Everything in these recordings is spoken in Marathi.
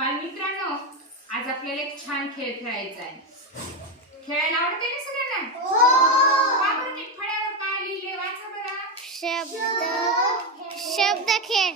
बालमित्रांनो आज आपल्याला एक छान खेळ खेळायचा आहे. खेळायला आवडते ना सगळ्यांना? हो. फळ्यावर काय लिहिले वाचा बरं. शब्द शब्द खेळ.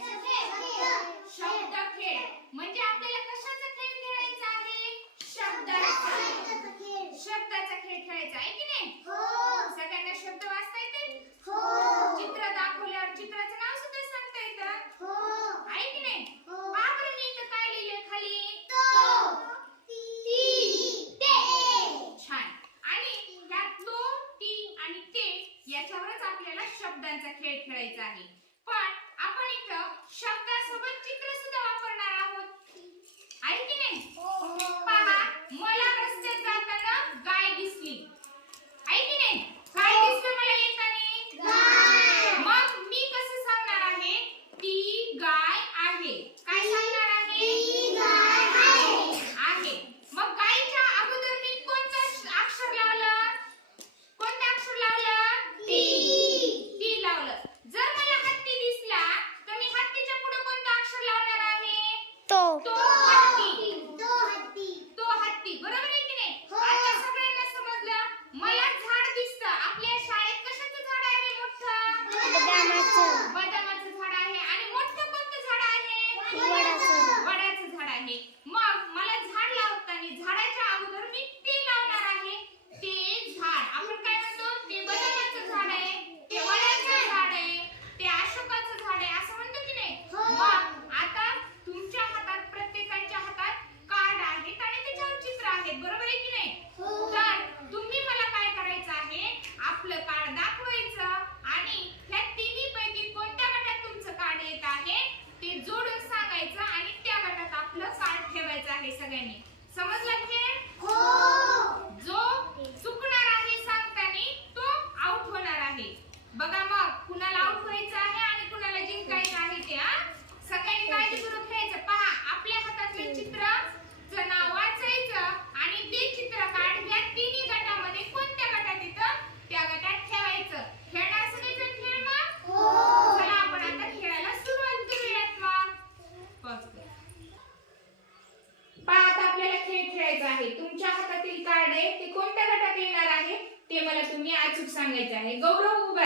तुम्ही अचूक सांगायचं आहे. गौरव उभा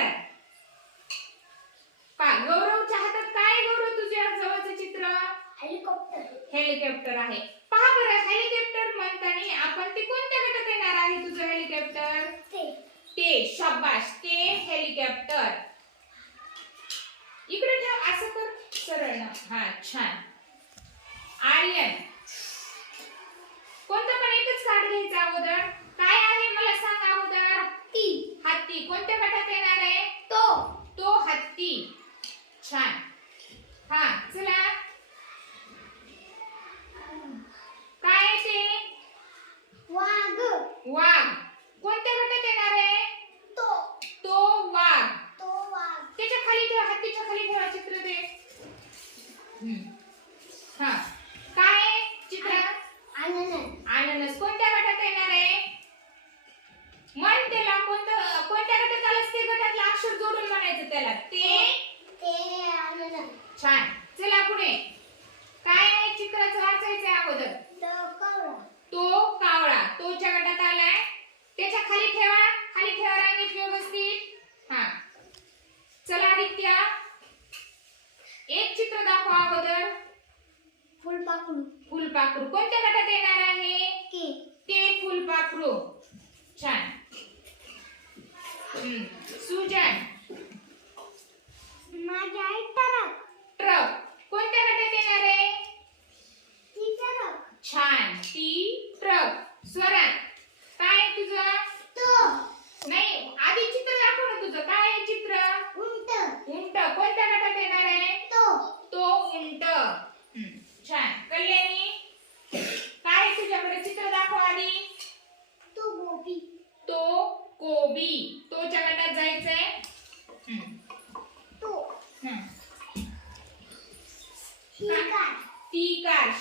पा गौरवच्या हातात काय गौरव तुझ्या जवळचं चित्र? हेलिकॉप्टर. हेलिकॉप्टर आहे. पहा बरं हेलिकॉप्टर म्हणताना आपण ते कोणत्या घटक येणार आहे तुझं हेलिकॉप्टर? ते. ते शाबाश ते हेलिकॉप्टर. इकडे ठेव असं कर. सरळ ना. हा छान. आर्यन. कोणता पण एकच कार्ड घ्यायचा अगोदर. हत्ती. कोणत्या गटात येणार आहे? तो. तो हत्ती. छान. हा चला. काय ते? वाघ. वाघ. कोणत्या गटात येणार आहे? तो. तो वाघ. तो वाघ. त्याच्याखाली ठेवा हत्तीच्या खाली ठेवा चित्र दे. छान. चला पुढे. काय आहे चित्राचं वाचायचं अगोदर. तो कावळा. तोच्या गटात आलाय त्याच्याखाली ठेवा. खाली ठेवा रांगेत व्यवस्थित. हा. चला आदित्या. एक चित्र दाखवा अगोदर. फुलपाखरू फुलपाखरू कोणत्या गटात येणार आहे? ते फुलपाखरू छान. सुजन. माझ्या Pronto.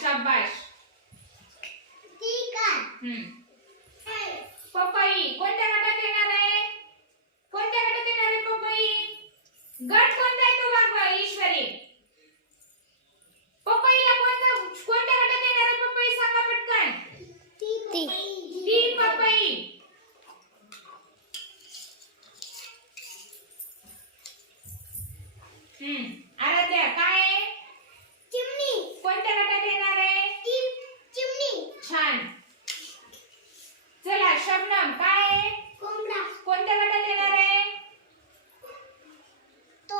शाबाश पपई. कोणत्या गटात येणार आहे? कोणत्या गटात येणार आहे पपई? गट कोणता आहे तो बाबा ईश्वरी. पपईला कोणता कोणत्या गटात येणार आहे पपई? सांगा पटकन. छान. चला शबनम काय आहे? कोंबडा. कोणत्या गटात येणार आहे? तो.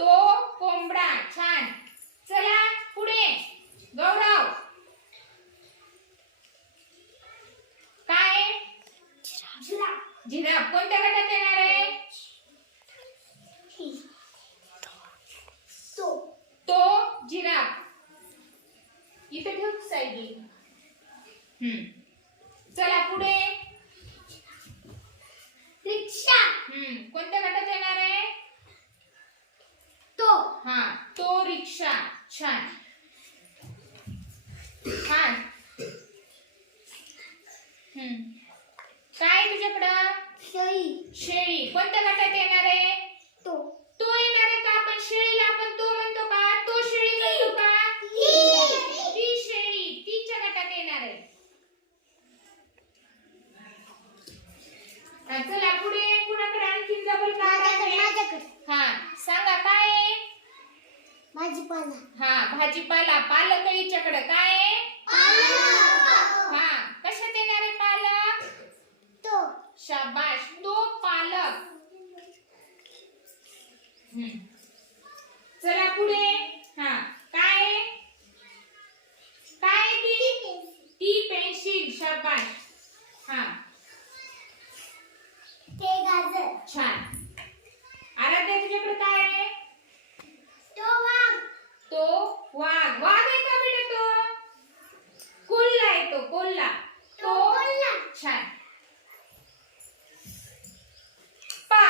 तो कोंबडा. छान. चला पुढे. गौरव. काय जिराफ कोणत्या गटात येणार आहे? तो. तो जिराफ इथे ठेव साईड हम्म चला पुढे. रिक्षा. हम्म. कोणत्या गटात येणार आहे? तो. हा तो रिक्षा. छान. छान. हम्म. काय तुझ्याकडं? शेळी. शेळी. कोणत्या गटात येणार आहे? तो. तो येणार आहे का? आपण शेळीला आपण तो म्हणतो का तो शेळी म्हणतो का ती शेळी तीच्या गटात येणार आहे हा, चला पुढे कुणाकडे आणखीन डबल माझ्याकडे. हा सांगा काय आहे? भाजीपाला. हा भाजीपाला पालक आहे हिच्याकडे. काय आहे? हा कशात येणार आहे पालक? तो. शाबाश तो पालक. हम्म. चला पुढे हा काय आहे? काय आहे ती ती पेन्सिल शाबाश हा ते गाजर छान आराध्या तुझ्याकडे काय आहे तो वाघ तो वाघ वाघ आहे का बेटा तो कोल्हा आहे तो कोल्हा तो कोल्हा. छान पा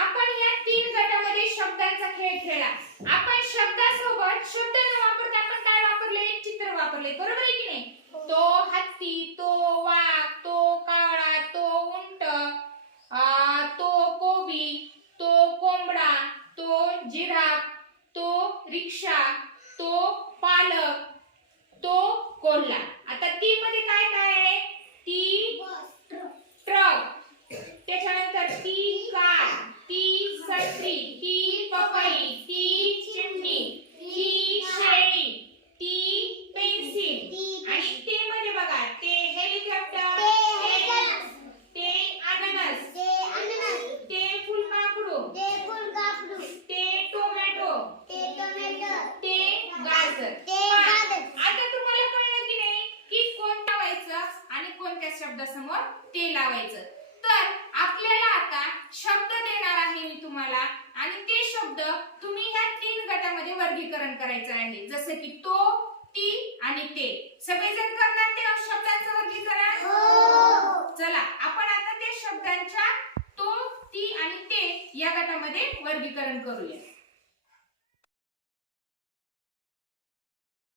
आपण या तीन गटामध्ये शब्दांचा खेळला आपण शब्दासोबत शब्द न वापरता आपण काय वापरले? चित्र वापरले. बरोबर आहे की नाही? तो हत्ती तो वाघ तो कावळा तो उंट तो कोबी तो कोंबडा तो जिराफ तो रिक्षा तो पालक तो कोल्हा. आता ती मध्ये काय काय आहे? ती ट्रक. त्याच्यानंतर ती कार. ती संत्री ती पपई ती चिमणी ती शेळी ती पेन्सिल ती आणि ते मध्ये बघा ते हेलिकॉप्टर ते हेलिकॉप्टर. ते अननस ते अननस ते फुलपाखरू ते फुलपाखरू ते टोमॅटो ते टोमॅटो ते गाजर ते पहा, गाजर. आता तुम्हाला कळलं की नाही की कोण लावायचं आणि कोणत्या शब्दासमोर ते लावायचं तर आपल्याला आता शब्द देणार आहे मी तुम्हाला आणि ते शब्द तुम्ही ह्या तीन गटामध्ये वर्गीकरण करायचं आहे जसं की तो ती आणि ते. सगळेजण करणार ते शब्दांचं वर्गीकरण? हो. चला आपण आता ते शब्दांच्या तो ती आणि ते या गटामध्ये वर्गीकरण करूया.